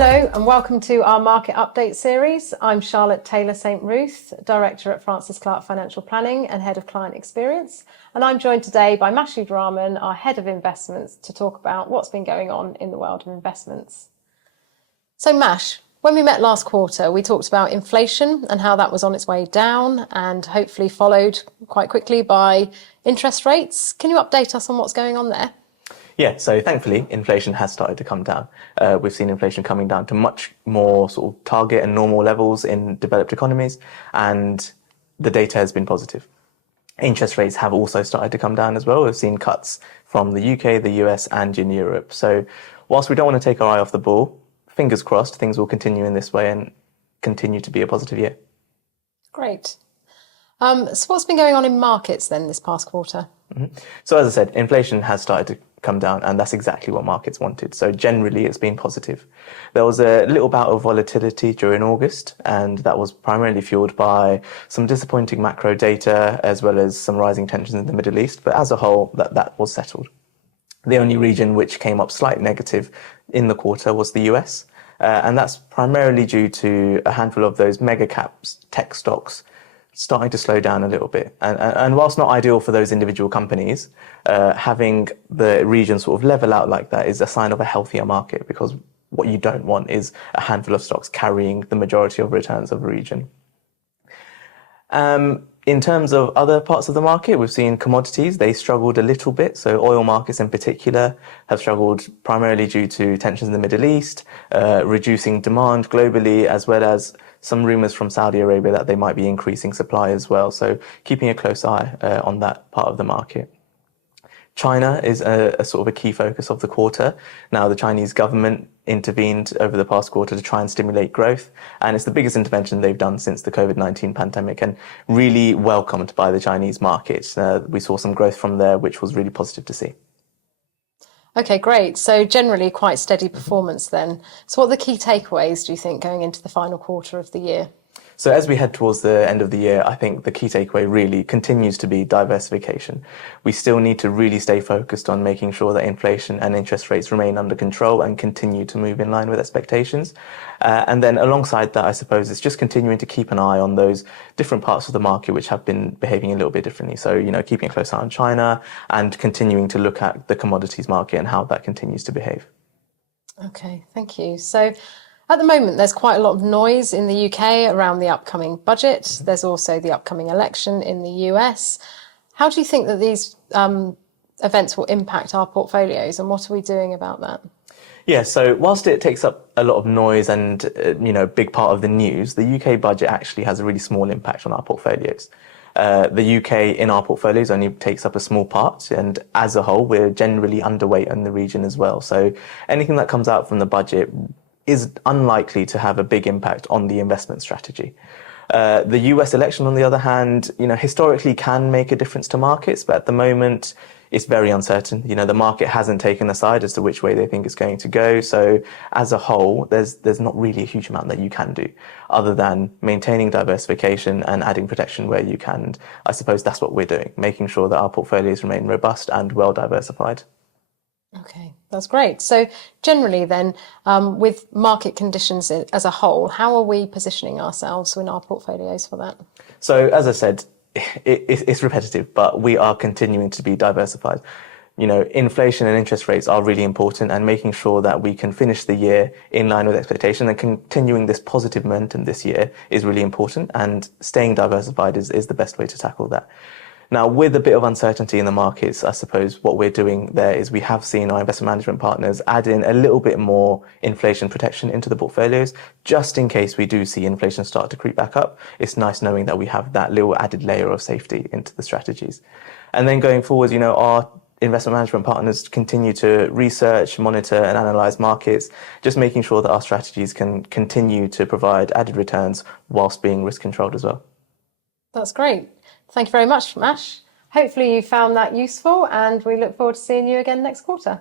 Hello and welcome to our market update series. I'm Charlotte Taylor St. Ruth, Director at Francis Clark Financial Planning and Head of Client Experience. And I'm joined today by Mashood Rahman, our Head of Investments, to talk about what's been going on in the world of investments. So Mash, when we met last quarter, we talked about inflation and how that was on its way down and hopefully followed quite quickly by interest rates. Can you update us on what's going on there? Yeah, so thankfully, inflation has started to come down. We've seen inflation coming down to much more sort of target and normal levels in developed economies, and the data has been positive. Interest rates have also started to come down as well. We've seen cuts from the UK, the US, and in Europe. So whilst we don't want to take our eye off the ball, fingers crossed, things will continue in this way and continue to be a positive year. Great. So what's been going on in markets then this past quarter? So as I said, inflation has started to come down, and that's exactly what markets wanted. So generally, it's been positive. There was a little bout of volatility during August, and that was primarily fueled by some disappointing macro data, as well as some rising tensions in the Middle East. But as a whole, that was settled. The only region which came up slightly negative in the quarter was the US, and that's primarily due to a handful of those mega caps tech stocks starting to slow down a little bit. And whilst not ideal for those individual companies, having the region sort of level out like that is a sign of a healthier market, because what you don't want is a handful of stocks carrying the majority of returns of a region. In terms of other parts of the market, we've seen commodities, they struggled a little bit. So oil markets in particular have struggled primarily due to tensions in the Middle East, reducing demand globally, as well as some rumours from Saudi Arabia that they might be increasing supply as well. So keeping a close eye on that part of the market. China is a sort of a key focus of the quarter. Now, the Chinese government intervened over the past quarter to try and stimulate growth, and it's the biggest intervention they've done since the COVID-19 pandemic, and really welcomed by the Chinese market. We saw some growth from there, which was really positive to see. Okay, great. So generally quite steady performance then. So what are the key takeaways, do you think, going into the final quarter of the year? So as we head towards the end of the year, I think the key takeaway really continues to be diversification. We still need to really stay focused on making sure that inflation and interest rates remain under control and continue to move in line with expectations. And then alongside that, I suppose, it's just continuing to keep an eye on those different parts of the market which have been behaving a little bit differently. So, keeping a close eye on China and continuing to look at the commodities market and how that continues to behave. Okay, thank you. So at the moment, there's quite a lot of noise in the UK around the upcoming budget. There's also the upcoming election in the US. How do you think that these events will impact our portfolios, and what are we doing about that? Yeah, so whilst it takes up a lot of noise and, big part of the news, the UK budget actually has a really small impact on our portfolios. The UK in our portfolios only takes up a small part, and as a whole, we're generally underweight in the region as well. So anything that comes out from the budget is unlikely to have a big impact on the investment strategy. The US election, on the other hand, historically can make a difference to markets, but at the moment it's very uncertain. The market hasn't taken a side as to which way they think it's going to go. So as a whole, there's not really a huge amount that you can do other than maintaining diversification and adding protection where you can. And I suppose that's what we're doing, making sure that our portfolios remain robust and well diversified. Okay, that's great. So generally then, with market conditions as a whole, how are we positioning ourselves in our portfolios for that? So as I said, it's repetitive, but we are continuing to be diversified. Inflation and interest rates are really important, and making sure that we can finish the year in line with expectation and continuing this positive momentum this year is really important, and staying diversified is the best way to tackle that. Now, with a bit of uncertainty in the markets, I suppose what we're doing there is we have seen our investment management partners add in a little bit more inflation protection into the portfolios, just in case we do see inflation start to creep back up. It's nice knowing that we have that little added layer of safety into the strategies. And then going forward, our investment management partners continue to research, monitor and analyze markets, just making sure that our strategies can continue to provide added returns whilst being risk controlled as well. That's great. Thank you very much, Mash. Hopefully you found that useful, and we look forward to seeing you again next quarter.